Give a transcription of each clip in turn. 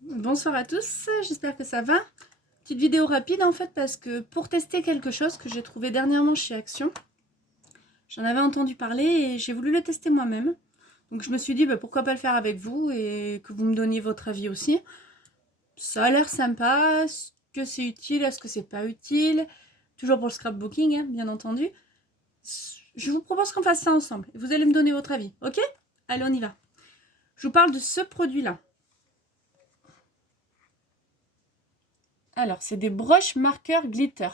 Bonsoir à tous, j'espère que ça va. Petite vidéo rapide en fait parce que pour tester quelque chose que j'ai trouvé dernièrement chez Action, j'en avais entendu parler et j'ai voulu le tester moi-même. Donc je me suis dit pourquoi pas le faire avec vous et que vous me donniez votre avis aussi. Ça a l'air sympa, est-ce que c'est utile, est-ce que c'est pas utile? Toujours pour le scrapbooking, hein, bien entendu. Je vous propose qu'on fasse ça ensemble et vous allez me donner votre avis, ok? Allez, on y va. Je vous parle de ce produit-là. Alors, c'est des broches marqueurs glitter.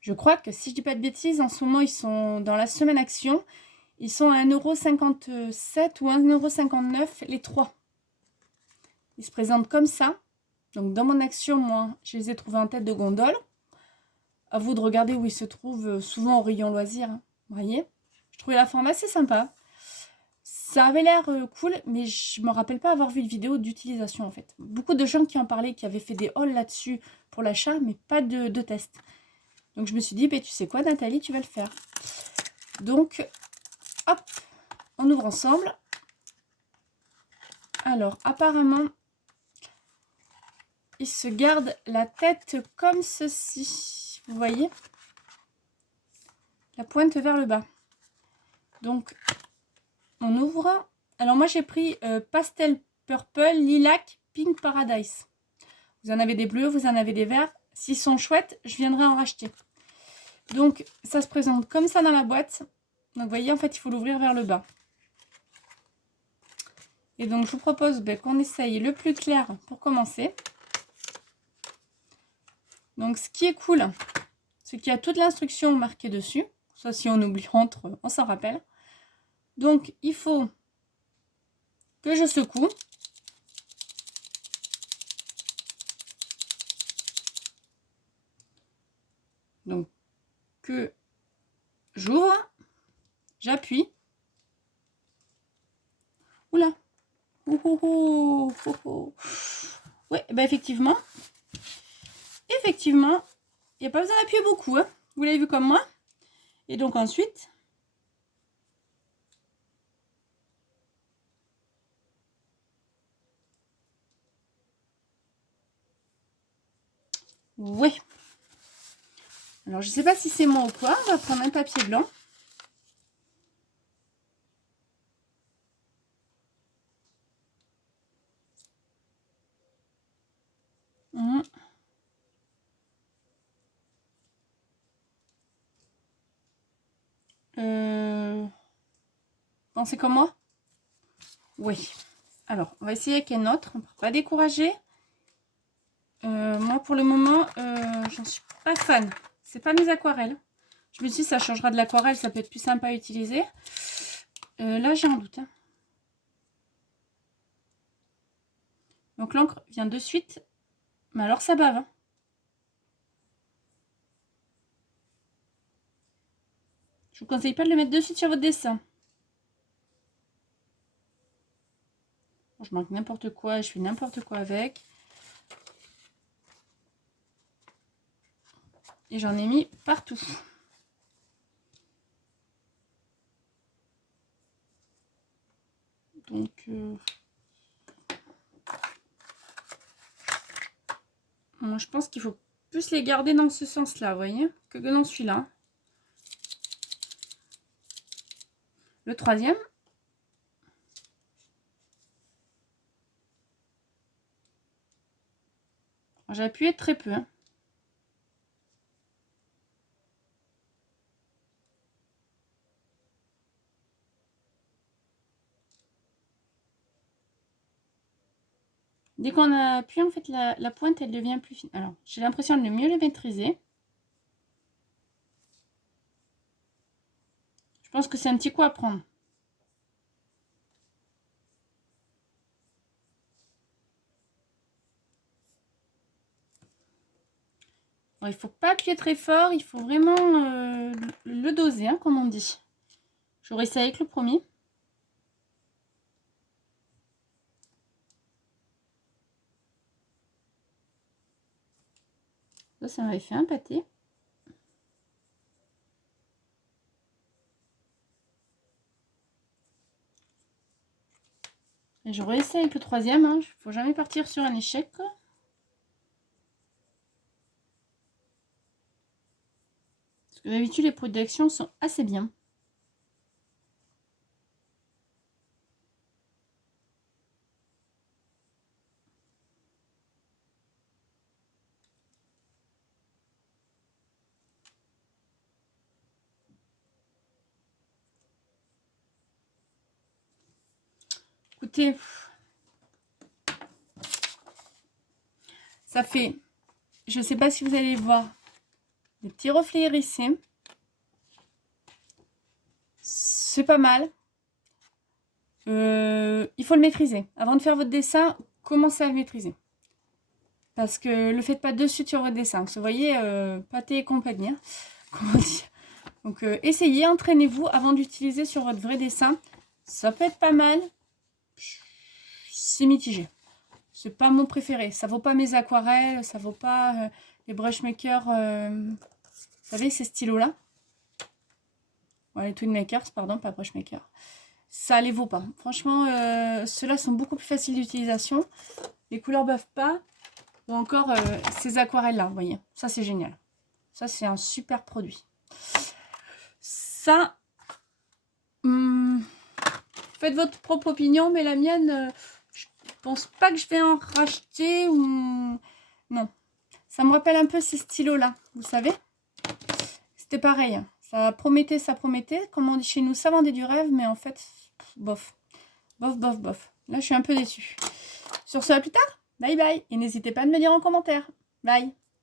Je crois que si je dis pas de bêtises, en ce moment ils sont dans la semaine action. Ils sont à 1,57 € ou 1,59 € les trois. Ils se présentent comme ça. Donc dans mon action, moi, je les ai trouvés en tête de gondole. À vous de regarder où ils se trouvent, souvent au rayon loisirs. Hein. Vous voyez? Je trouvais la forme assez sympa. Ça avait l'air cool, mais je me rappelle pas avoir vu une vidéo d'utilisation en fait. Beaucoup de gens qui en parlaient, qui avaient fait des hauls là-dessus pour l'achat, mais pas de test. Donc je me suis dit, tu sais quoi Nathalie, tu vas le faire. Donc, hop, on ouvre ensemble. Alors, apparemment, il se garde la tête comme ceci. Vous voyez? La pointe vers le bas. Donc, on ouvre. Alors, moi, j'ai pris Pastel Purple, Lilac, Pink Paradise. Vous en avez des bleus, vous en avez des verts. S'ils sont chouettes, je viendrai en racheter. Donc, ça se présente comme ça dans la boîte. Donc, vous voyez, en fait, il faut l'ouvrir vers le bas. Et donc, je vous propose qu'on essaye le plus clair pour commencer. Donc, ce qui est cool, c'est qu'il y a toute l'instruction marquée dessus. Ça, si on oublie entre, on s'en rappelle. Donc, il faut que je secoue. Donc, que j'ouvre, j'appuie. Oula. Oui, effectivement. Effectivement, il n'y a pas besoin d'appuyer beaucoup. Hein. Vous l'avez vu comme moi. Et donc ensuite, oui. Alors, je ne sais pas si c'est moi ou quoi. On va prendre un papier blanc. Pensez comme moi? Oui. Alors, on va essayer avec un autre. On ne peut pas décourager. Moi, pour le moment, j'en suis pas fan. C'est pas mes aquarelles. Je me suis dit, ça changera de l'aquarelle. Ça peut être plus sympa à utiliser. Là, j'ai un doute. Hein. Donc, l'encre vient de suite. Mais alors, ça bave. Hein. Je vous conseille pas de le mettre de suite sur votre dessin. Bon, je manque n'importe quoi. Je fais n'importe quoi avec. Et j'en ai mis partout. Donc, moi, je pense qu'il faut plus les garder dans ce sens-là, vous voyez, que dans celui-là. Le troisième. J'ai appuyé très peu. Hein. Dès qu'on a appuyé, en fait, la pointe, elle devient plus fine. Alors, j'ai l'impression de mieux le maîtriser. Je pense que c'est un petit coup à prendre. Bon, il ne faut pas appuyer très fort, il faut vraiment le doser, hein, comme on dit. J'aurais essayé avec le premier. Ça m'avait fait un pâté. Et je réessaye avec le troisième. Il ne faut jamais partir sur un échec. Parce que d'habitude, les produits d'Action sont assez bien. Écoutez, ça fait, je ne sais pas si vous allez voir, des petits reflets hérissés. C'est pas mal. Il faut le maîtriser. Avant de faire votre dessin, commencez à le maîtriser. Parce que le faites pas de suite sur votre dessin. Vous voyez, pâté et compagnie. Hein, comment dire. Donc, essayez, entraînez-vous avant d'utiliser sur votre vrai dessin. Ça peut être pas mal. C'est mitigé. C'est pas mon préféré. Ça vaut pas mes aquarelles. Ça vaut pas les brush makers. Vous savez, ces stylos-là. Ouais, les Twin Makers, pardon, pas brush makers. Ça les vaut pas. Franchement, ceux-là sont beaucoup plus faciles d'utilisation. Les couleurs bavent pas. Ou encore ces aquarelles-là, vous voyez. Ça, c'est génial. Ça, c'est un super produit. Ça, faites votre propre opinion, mais la mienne, je pense pas que je vais en racheter ou... Non. Ça me rappelle un peu ces stylos-là, vous savez. C'était pareil. Ça promettait, ça promettait. Comme on dit chez nous, ça vendait du rêve, mais en fait, bof. Bof, bof, bof. Là, je suis un peu déçue. Sur ce, à plus tard. Bye bye. Et n'hésitez pas à me le dire en commentaire. Bye.